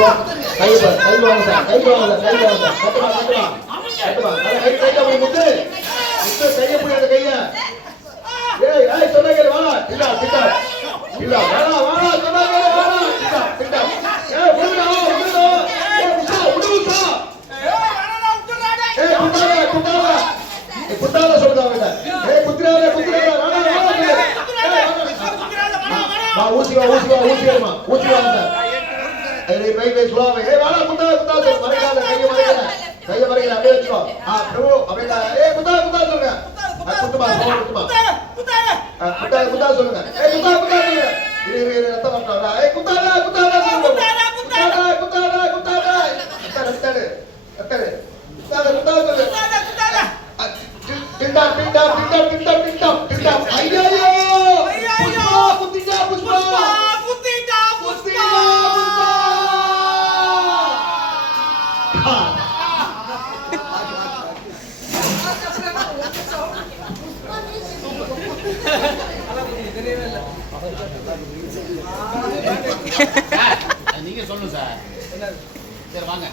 வா கை வா கை வாங்க சார் கை வாங்க சார் கை வாங்க சார் கட்டுமா கட்டுமா கட்டுமா நல்ல கை கையில போய் முத்து முத்து கைய போய் அந்த கைய ஏய் ஏய் வாடா இல்ல வாடா வாடா வாடா ஏய் விடுடா விடுடா ஏய் ஏய் சொல்லுடா ஏய் வாடா வாடா ஏய் ஊசி வா ஊசி வா ஊசி ஊசி வாங்க சார் கையை பை பை சுலாவை ஏய் வாடா முந்தா முந்தா சொல்லு மறைக்காத கையை மறைக்காத. கையை மறைக்காத அப்படியே வச்சுக்கோ. ஆ பிரபு அப்படியே ஏய் முந்தா முந்தா சொல்லுங்க. குத்துமா குத்துமா முந்தா முந்தா சொல்லுங்க. நீங்க சொல்லுங்க சார். சரி வாங்க.